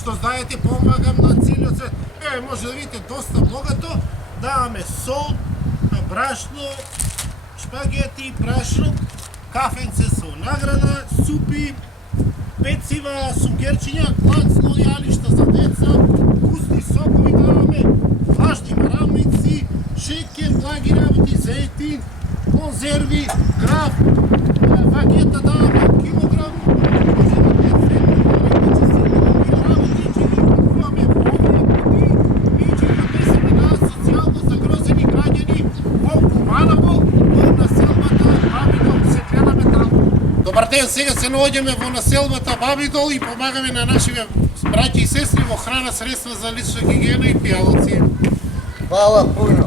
што знаете, помагам на целиот свет. Еве, може да видите доста богато, даваме сол, брашно, шпагети, прашок, кафенце со награда, супи, пецива, сунгерчиња, клацно, јалишта за деца, вкусни сокови даваме, влажни марамици, шеќер, благи работи, зејтин, конзерви, граф, вагета даваме, килограм, Добар ден, сега се наоѓаме во населбата Бабидол и помагаме на нашите браќи и сестри во храна, средства за лична хигиена и пијалоци. Хвала пуно.